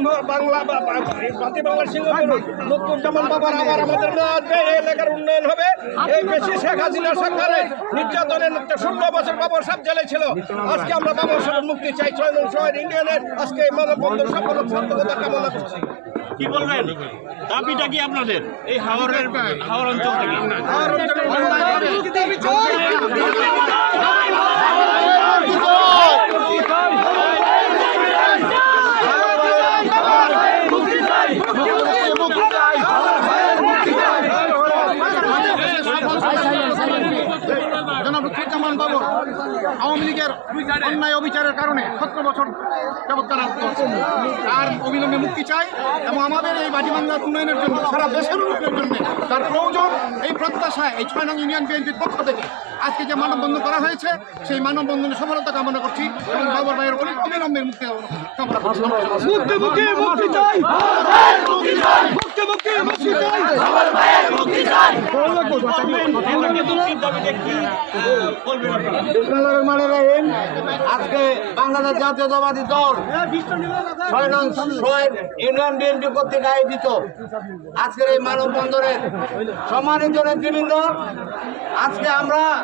বাংলা বা- বা- বাতি বাংলার সিংহপুর বাবার আবার আমাদের আসবে এই এলাকার উন্নয়ন হবে। এই বেশি শেখ হাসিনা সরকারের নির্যাতনের ষোলো বছর বাবর সাহেব জেলে ছিল। আজকে আমরা বাবর মুক্তি চাই। ছয় নং শহর ইন্ডিয়ানের আজকে এই মানববন্ধন সফল সার্থকতা কামনা করছি। কি বলবেন? দাবিটা কি আপনাদের? এই হাওড়ের হাওড় অঞ্চল থেকে। আর লুৎফুজ্জামান বাবর আওয়ামী লীগের অন্যায় অবিচারের কারণে সত্য বছর যাবৎ তারা তার অবিলম্বে মুক্তি চাই এবং আমাদের এই বাজি বাংলার উন্নয়নের জন্য, সারা দেশের উন্নয়নের জন্য তার প্রয়োজন এই প্রত্যাশায় এই ছয় নং ইউনিয়ন বিএনপির পক্ষ থেকে। আজকে যে মানববন্ধন করা হয়েছে সেই মানববন্ধনের সফলতা কামনা করছি এবং বাবর ভাইয়ের অনেক অবিলম্বে মুক্তি কামনা করছি। মুক্তি মুক্তি মুক্তি চাই। মুক্তি মুক্তি মুক্তি চাই। মুক্তির দাবিতে কি বলবেন আজকে বাংলাদেশ জাতীয়তাবাদী দল ইউনিয়ন বিএনপি কর্তৃক আয়োজিত। আজকের এই মানববন্ধনের সম্মানিত নেতৃবৃন্দ আজকে আমরা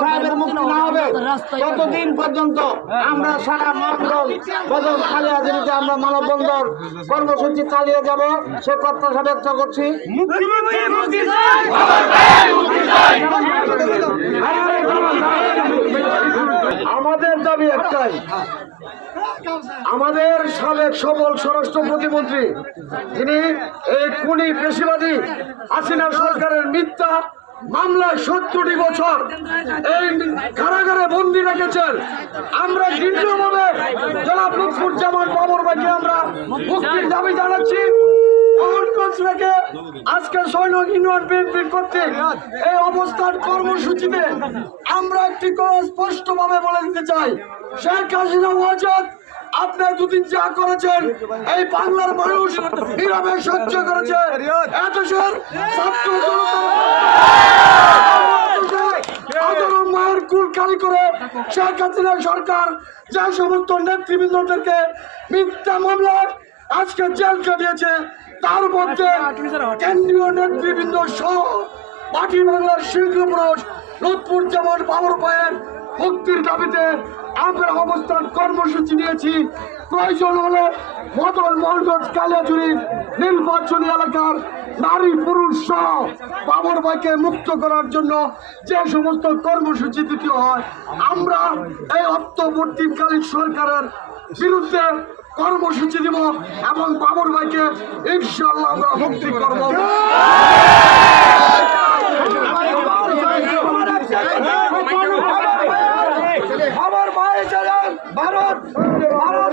সাহেবের মুক্তি না হবে। ততদিন পর্যন্ত আমরা সারা বদল আমরা মানববন্ধন কর্মসূচি চালিয়ে যাব সে প্রত্যাশা ব্যক্ত করছি। আমাদের দাবি একটাই। আমাদের সাবেক সবল স্বরাষ্ট্র প্রতিমন্ত্রী তিনি এই খুনি পেশিবাদী হাসিনা সরকারের মিথ্যা মামলায় সত্তরটি বছর এই কারাগারে বন্দি রেখেছেন। আমরা দৃঢ়ভাবে জনাব লুৎফুজ্জামান বাবর ভাইকে আমরা মুক্তির দাবি জানাচ্ছি। থেকে আজকে এই কর্মসূচিতে আমরা স্পষ্টভাবে চাই আপনি দুদিন যা করেছেন, এই বাংলার মানুষ সহ্য করেছে। এদেশের ছাত্র জনতা মায়ের কুল খালি করে শেখ হাসিনা সরকার যে সমস্ত নেতৃবৃন্দদেরকে মিথ্যা মামলায় আজকে জেল কাটিয়েছে তার মধ্যে কেন্দ্রীয় নেতৃবৃন্দ সহ পার্টি বাংলার শীর্ষ পুরুষ যেমন বাবর পায়ের মুক্তির দাবিতে আমরা অবস্থান কর্মসূচি নিয়েছি। প্রয়োজন হলে মদন মোহনগঞ্জ কালিয়াচুরি নির্বাচনী এলাকার নারী পুরুষ সহ বাবর ভাইকে মুক্ত করার জন্য যে সমস্ত কর্মসূচি দিতে হয়, আমরা এই অর্থবর্তীকালীন সরকারের বিরুদ্ধে কর্মসূচি দিব এবং বাবর ভাইকে ইনশাল্লাহ আমরা মুক্তি করব আমার ভাই ছিলেন ভারত ভারত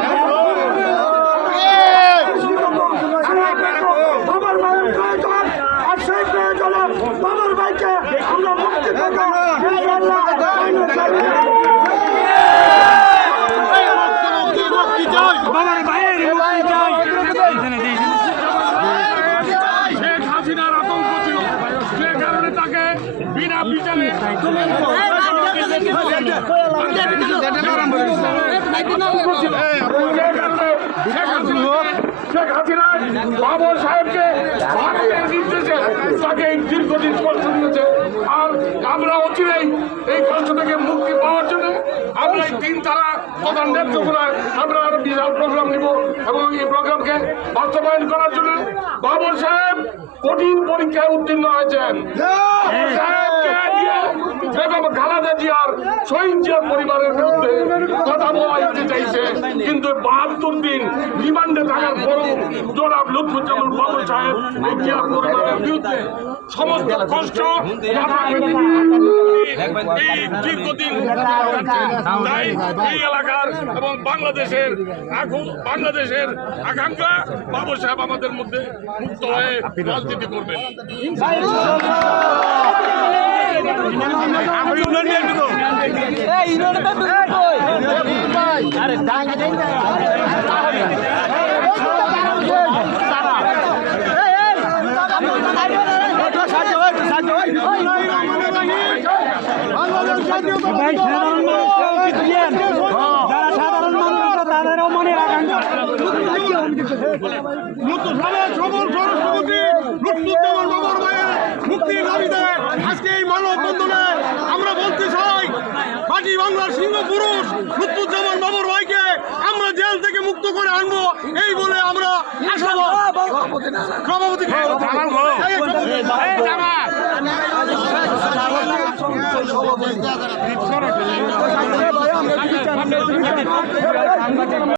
বাবার মায়ের প্রয়োজন আর সেই প্রয়োজনে বাবার ভাইকে আমরা মুক্তি দেবো ইনশাআল্লাহ শেখ হাসিনার আতঙ্ক ছিল যে কারণে তাকে বিনা বিচারে শেখ হাসিনা বাবর সাহেবকে ভারতের নির্দেশে তাকে এই দীর্ঘদিন কষ্ট দিয়েছে। আর আমরা অচিরেই এই কষ্ট থেকে মুক্তি পাওয়ার জন্য আমরা এই তিন তারা প্রধান নেতৃত্বগুলায় আমরা আরও বিশাল প্রোগ্রাম নিব এবং এই বাস্তবায়ন করার জন্য বাবর সাহেব কঠিন পরীক্ষায় উত্তীর্ণ হয়েছেন। বেগম খালেদা জিয়ার শহীদ জিয়ার পরিবারের কিন্তু বাহাত্তর দিন রিমান্ডে থাকার পরও জনাব লুৎফুজ্জামান বাবর সাহেব এই পরিবারের বিরুদ্ধে সমস্ত কষ্ট এই দীর্ঘদিন তাই এই এলাকার এবং বাংলাদেশের বাংলাদেশের আকাঙ্ক্ষা বাবু সাহেব আমাদের মধ্যে মুক্ত হয়ে রাজনীতি করবেন। মুক্তির দাবিতে আজকে এই বলতে চাই পার্টি বাংলার সিংহ পুরুষ লুৎফুজ্জামান বাবর ভাইকে আমরা জেল থেকে মুক্ত করে আনব এই বলে আমরা সভাপতি আমরা